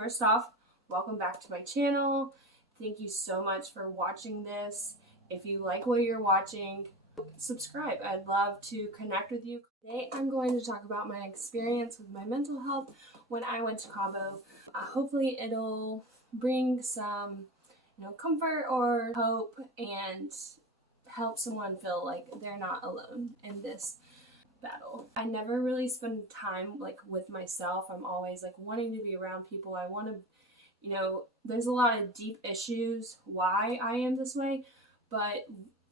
First off, welcome back to my channel. Thank you so much for watching this. If you like what you're watching, subscribe. I'd love to connect with you. Today I'm going to talk about my experience with my mental health when I went to Cabo. Hopefully it'll bring some comfort or hope and help someone feel like they're not alone in this battle. I never really spend time with myself. I'm always wanting to be around people. I want to, there's a lot of deep issues why I am this way, but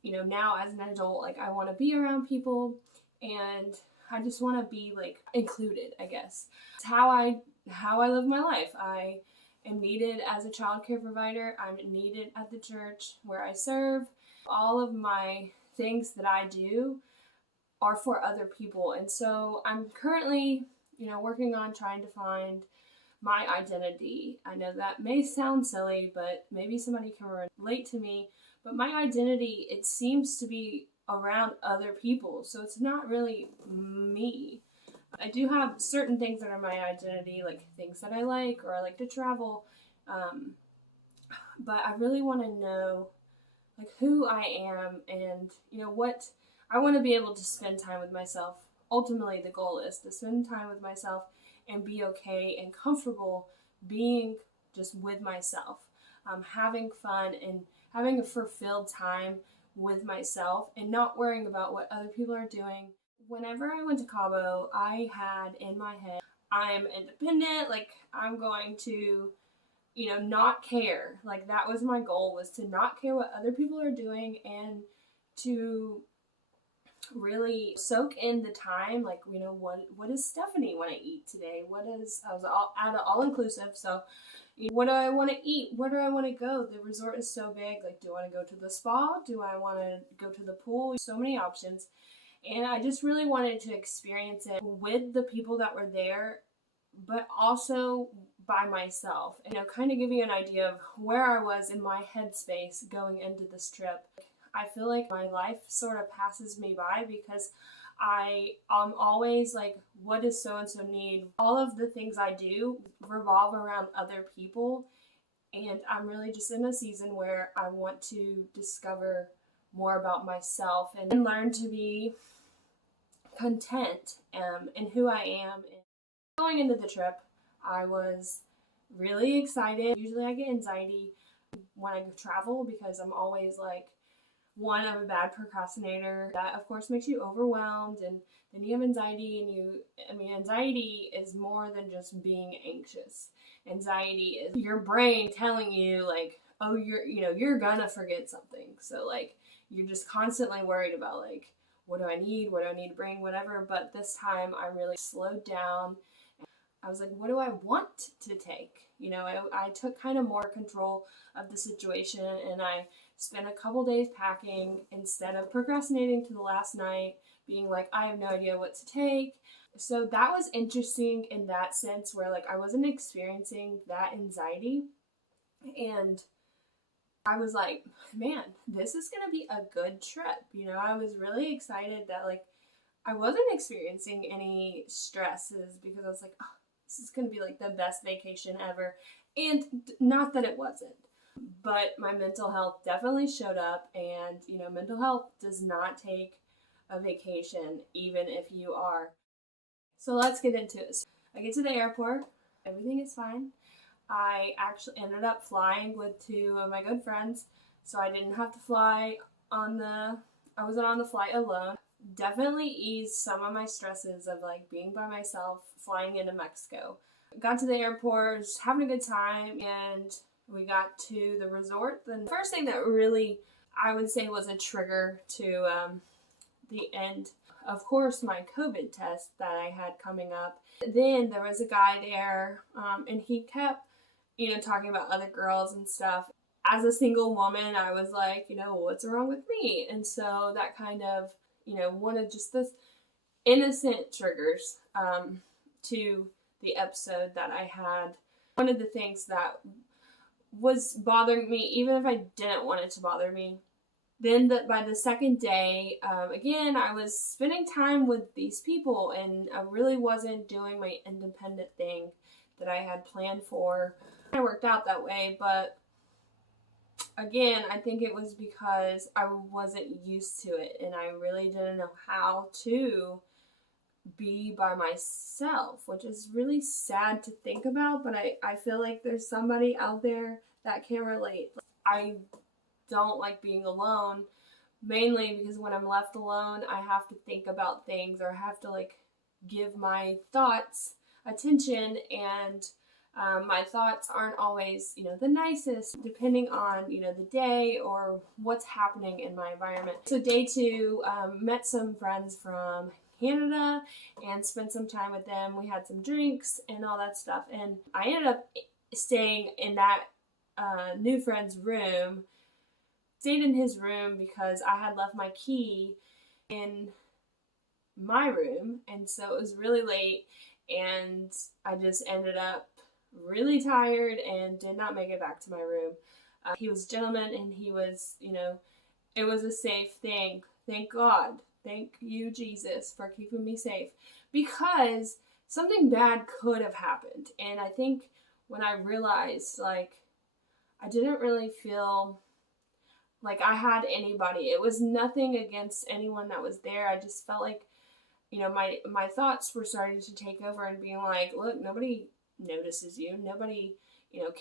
now as an adult, I want to be around people and I just want to be included, I guess. It's how I live my life. I am needed as a child care provider. I'm needed at the church where I serve. All of my things that I do are for other people. And so I'm currently, working on trying to find my identity. I know that may sound silly, but maybe somebody can relate to me. But my identity, it seems to be around other people. So it's not really me. I do have certain things that are my identity, like things that I like, or I like to travel. But I really want to know who I am and, what I want to be able to spend time with myself. Ultimately, the goal is to spend time with myself and be okay and comfortable being just with myself, having fun and having a fulfilled time with myself and not worrying about what other people are doing. Whenever I went to Cabo, I had in my head, I'm independent, I'm going to not care. That was my goal, was to not care what other people are doing and to really soak in the time. What does Stephanie want to eat today? I was at an all-inclusive, so what do I want to eat? Where do I want to go? The resort is so big. Do I want to go to the spa? Do I want to go to the pool? So many options. And I just really wanted to experience it with the people that were there, but also by myself. Kind of give you an idea of where I was in my headspace going into this trip. I feel like my life sort of passes me by because I'm always what does so-and-so need? All of the things I do revolve around other people, and I'm really just in a season where I want to discover more about myself and learn to be content in who I am. And going into the trip, I was really excited. Usually I get anxiety when I travel because I'm always one, I'm a bad procrastinator. That of course makes you overwhelmed, and then you have anxiety, and anxiety is more than just being anxious. Anxiety is your brain telling you oh, you're gonna forget something. So you're just constantly worried about what do I need? What do I need to bring? Whatever. But this time I really slowed down. I was what do I want to take? I took kind of more control of the situation, and I spent a couple days packing instead of procrastinating to the last night, being I have no idea what to take. So that was interesting in that sense where I wasn't experiencing that anxiety. And I was man, this is going to be a good trip. I was really excited that I wasn't experiencing any stresses because I was oh, this is going to be the best vacation ever. And not that it wasn't, but my mental health definitely showed up, and mental health does not take a vacation, even if you are. So let's get into it. I get to the airport, everything is fine. I actually ended up flying with two of my good friends, so I didn't have to fly I wasn't on the flight alone. Definitely eased some of my stresses of being by myself, flying into Mexico. Got to the airport, just having a good time, and we got to the resort. The first thing that really, I would say, was a trigger to the end, of course, my COVID test that I had coming up. Then there was a guy there, and he kept, talking about other girls and stuff. As a single woman, I was what's wrong with me? And so that kind of, one of just this innocent triggers to the episode that I had. One of the things that was bothering me, even if I didn't want it to bother me. Then by the second day, again, I was spending time with these people, and I really wasn't doing my independent thing that I had planned for. It worked out that way, but again, I think it was because I wasn't used to it and I really didn't know how to be by myself, which is really sad to think about, but I feel like there's somebody out there that can relate. I don't like being alone, mainly because when I'm left alone, I have to think about things or I have to like give my thoughts attention, and my thoughts aren't always, the nicest, depending on, the day or what's happening in my environment. So day 2, met some friends from Canada and spent some time with them. We had some drinks and all that stuff, and I ended up staying in that new friend's room. Stayed in his room because I had left my key in my room, and so it was really late, and I just ended up really tired and did not make it back to my room. He was a gentleman, and he was, it was a safe thing. Thank God. Thank you, Jesus, for keeping me safe, because something bad could have happened. And I think when I realized, I didn't really feel like I had anybody. It was nothing against anyone that was there. I just felt like, my thoughts were starting to take over and being like, look, nobody notices you. Nobody,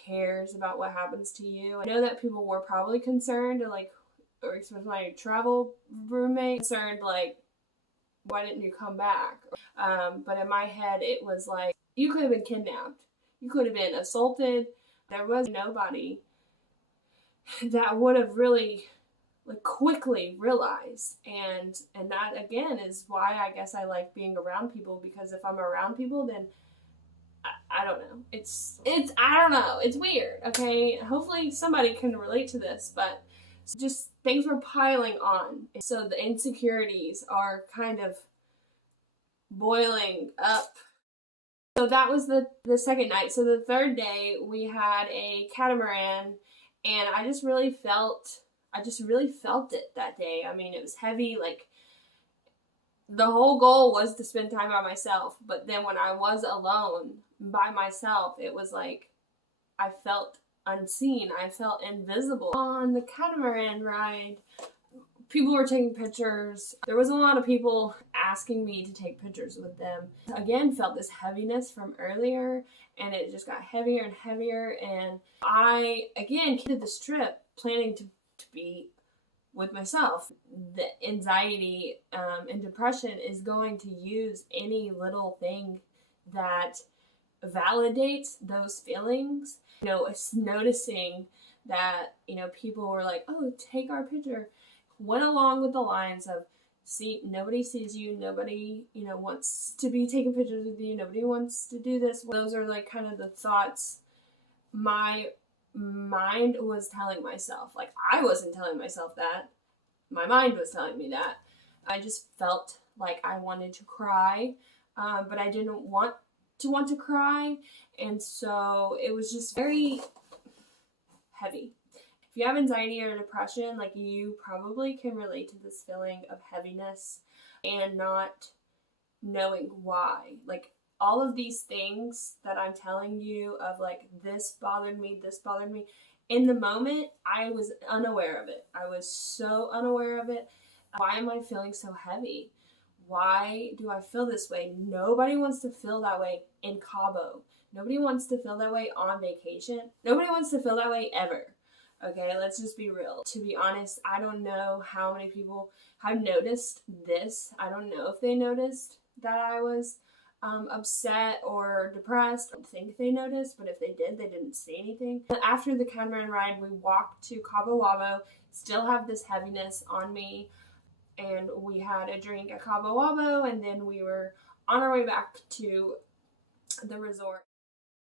cares about what happens to you. I know that people were probably concerned, or especially my travel roommate, concerned, why didn't you come back? But in my head, it was like, you could have been kidnapped. You could have been assaulted. There was nobody that would have really quickly realized, and that again is why I guess I like being around people, because if I'm around people, then I don't know, it's I don't know, it's weird. Okay, hopefully somebody can relate to this, but just things were piling on, so the insecurities are kind of boiling up. So that was the second night. So the third day we had a catamaran, and I just really felt it that day. I mean, it was heavy. The whole goal was to spend time by myself. But then when I was alone by myself, it was like I felt unseen. I felt invisible. On the catamaran ride, people were taking pictures. There was a lot of people asking me to take pictures with them. Again, felt this heaviness from earlier, and it just got heavier and heavier. And I, again, did this trip planning to be with myself. The anxiety and depression is going to use any little thing that validates those feelings. It's noticing that, people were like, oh, take our picture. Went along with the lines of, see, nobody sees you, nobody, wants to be taking pictures with you, nobody wants to do this. Those are kind of the thoughts my mind was telling myself. I wasn't telling myself that. My mind was telling me that. I just felt like I wanted to cry, but I didn't want to cry, and so it was just very heavy. If you have anxiety or depression, you probably can relate to this feeling of heaviness and not knowing why. All of these things that I'm telling you of this bothered me, in the moment, I was unaware of it. I was so unaware of it. Why am I feeling so heavy? Why do I feel this way? Nobody wants to feel that way in Cabo. Nobody wants to feel that way on vacation. Nobody wants to feel that way ever. Okay, let's just be real. To be honest, I don't know how many people have noticed this. I don't know if they noticed that I was upset or depressed. I don't think they noticed, but if they did, they didn't say anything. After the catamaran ride, we walked to Cabo, still have this heaviness on me, and we had a drink at Cabo, and then we were on our way back to the resort.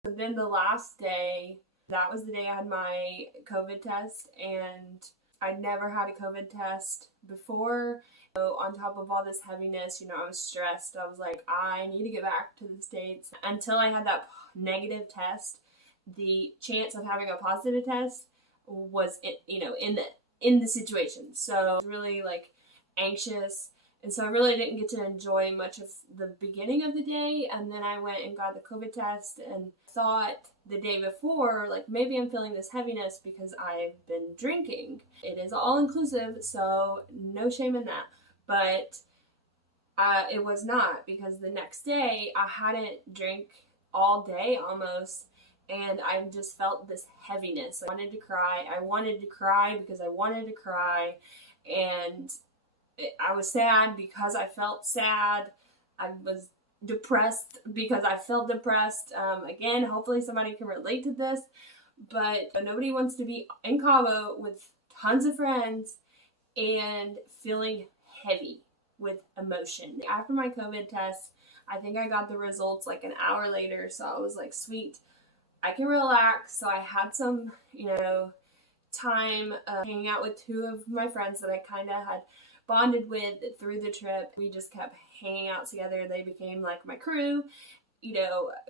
And then the last day, that was the day I had my COVID test, and I'd never had a COVID test before. So on top of all this heaviness, I was stressed. I was like, I need to get back to the States. Until I had that negative test, the chance of having a positive test was, in the situation. So I was really anxious. And so I really didn't get to enjoy much of the beginning of the day. And then I went and got the COVID test, and thought the day before, like, maybe I'm feeling this heaviness because I've been drinking. It is all inclusive, so no shame in that. But it was not, because the next day I hadn't drank all day almost, and I just felt this heaviness. I wanted to cry. I wanted to cry because I wanted to cry, and I was sad because I felt sad. I was depressed because I felt depressed. Again, hopefully somebody can relate to this, but nobody wants to be in Cabo with tons of friends and feeling heavy with emotion. After my COVID test, I think I got the results like an hour later, so I was like, sweet, I can relax. So I had some, time hanging out with two of my friends that I kind of had bonded with through the trip. We just kept hanging out together. They became like my crew,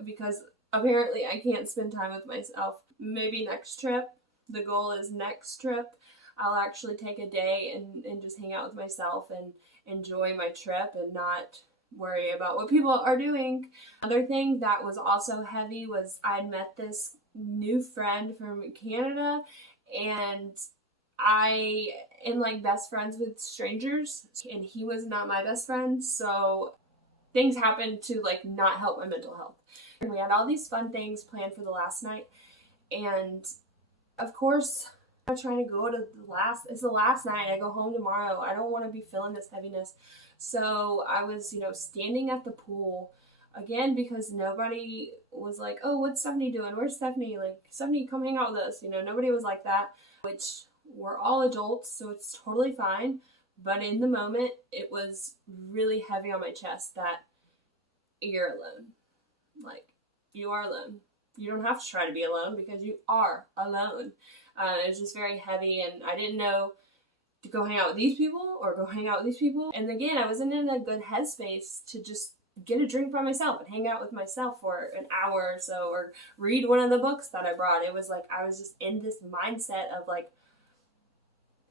because apparently I can't spend time with myself. Maybe next trip, the goal is next trip, I'll actually take a day and just hang out with myself and enjoy my trip and not worry about what people are doing. Another thing that was also heavy was I had met this new friend from Canada, and I am like best friends with strangers, and he was not my best friend, so things happened to like not help my mental health. And we had all these fun things planned for the last night, and of course I'm trying to go to it's the last night. I go home tomorrow. I don't want to be feeling this heaviness. So I was, standing at the pool again because nobody was like, oh, what's Stephanie doing? Where's Stephanie? Like, Stephanie, come hang out with us. Nobody was like that, which we're all adults, so it's totally fine. But in the moment, it was really heavy on my chest that you're alone. Like, you are alone. You don't have to try to be alone because you are alone. It was just very heavy, and I didn't know to go hang out with these people or go hang out with these people. And again, I wasn't in a good headspace to just get a drink by myself and hang out with myself for an hour or so, or read one of the books that I brought. It was like I was just in this mindset of like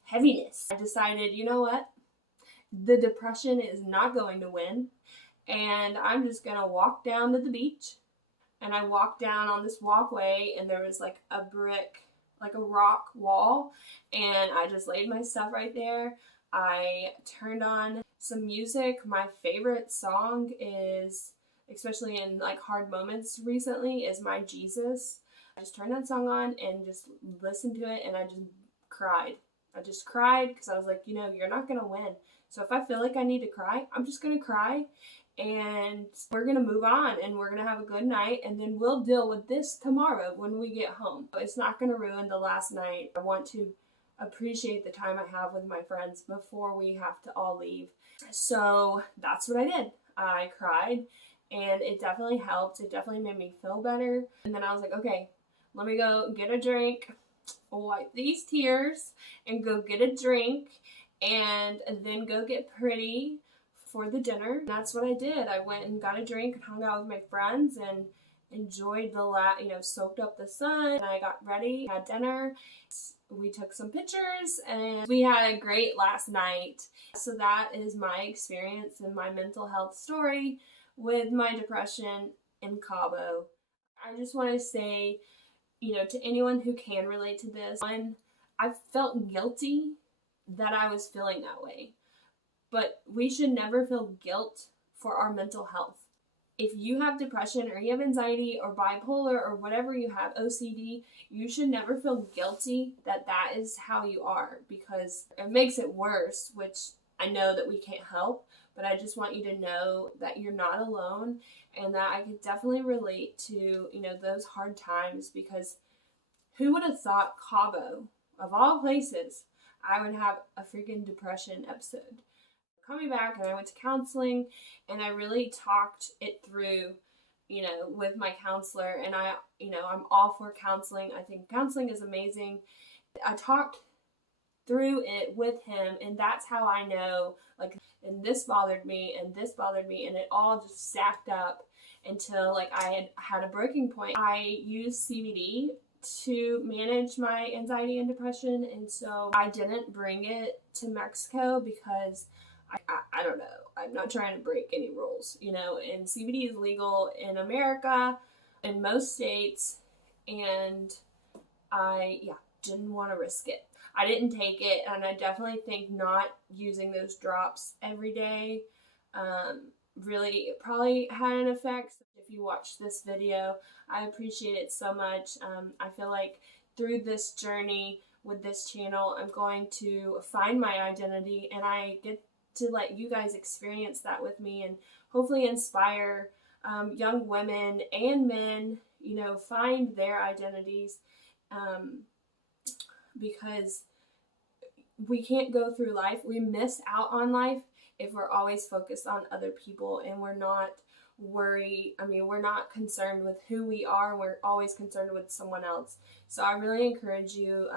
heaviness. I decided, you know what? The depression is not going to win, and I'm just going to walk down to the beach. And I walked down on this walkway, and there was like a rock wall, and I just laid my stuff right there. I turned on some music. My favorite song is, especially in like hard moments recently, is My Jesus. I just turned that song on and just listened to it, and I just cried. I just cried because I was like, you're not going to win. So if I feel like I need to cry, I'm just going to cry, and we're going to move on, and we're going to have a good night, and then we'll deal with this tomorrow when we get home. It's not going to ruin the last night. I want to appreciate the time I have with my friends before we have to all leave. So that's what I did. I cried, and it definitely helped. It definitely made me feel better. And then I was like, okay, let me go get a drink, wipe these tears, and go get a drink, and then go get pretty for the dinner. And that's what I did. I went and got a drink and hung out with my friends and enjoyed soaked up the sun. And I got ready, had dinner. We took some pictures, and we had a great last night. So that is my experience and my mental health story with my depression in Cabo. I just want to say, to anyone who can relate to this, one, I felt guilty that I was feeling that way. But we should never feel guilt for our mental health. If you have depression or you have anxiety or bipolar or whatever you have, OCD, you should never feel guilty that that is how you are, because it makes it worse, which I know that we can't help, but I just want you to know that you're not alone, and that I could definitely relate to, those hard times, because who would have thought Cabo, of all places, I would have a freaking depression episode. Coming back, and I went to counseling, and I really talked it through, with my counselor, and I'm all for counseling. I think counseling is amazing. I talked through it with him, and that's how I know, like, and this bothered me, and this bothered me, and it all just stacked up until, like, I had a breaking point. I used CBD to manage my anxiety and depression, and so I didn't bring it to Mexico because I don't know. I'm not trying to break any rules, and CBD is legal in America. in most states, and I didn't want to risk it. I didn't take it, and I definitely think not using those drops every day really probably had an effect. If you watch this video, I appreciate it so much. I feel like through this journey with this channel, I'm going to find my identity, and I get to let you guys experience that with me and hopefully inspire young women and men, you know, find their identities, because we can't go through life. We miss out on life if we're always focused on other people and we're not we're not concerned with who we are. We're always concerned with someone else. So I really encourage you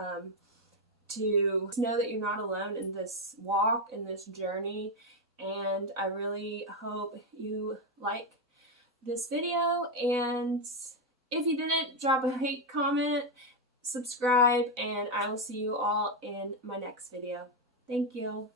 to know that you're not alone in this walk, in this journey. And I really hope you like this video. And if you didn't, drop a hate comment, subscribe, and I will see you all in my next video. Thank you.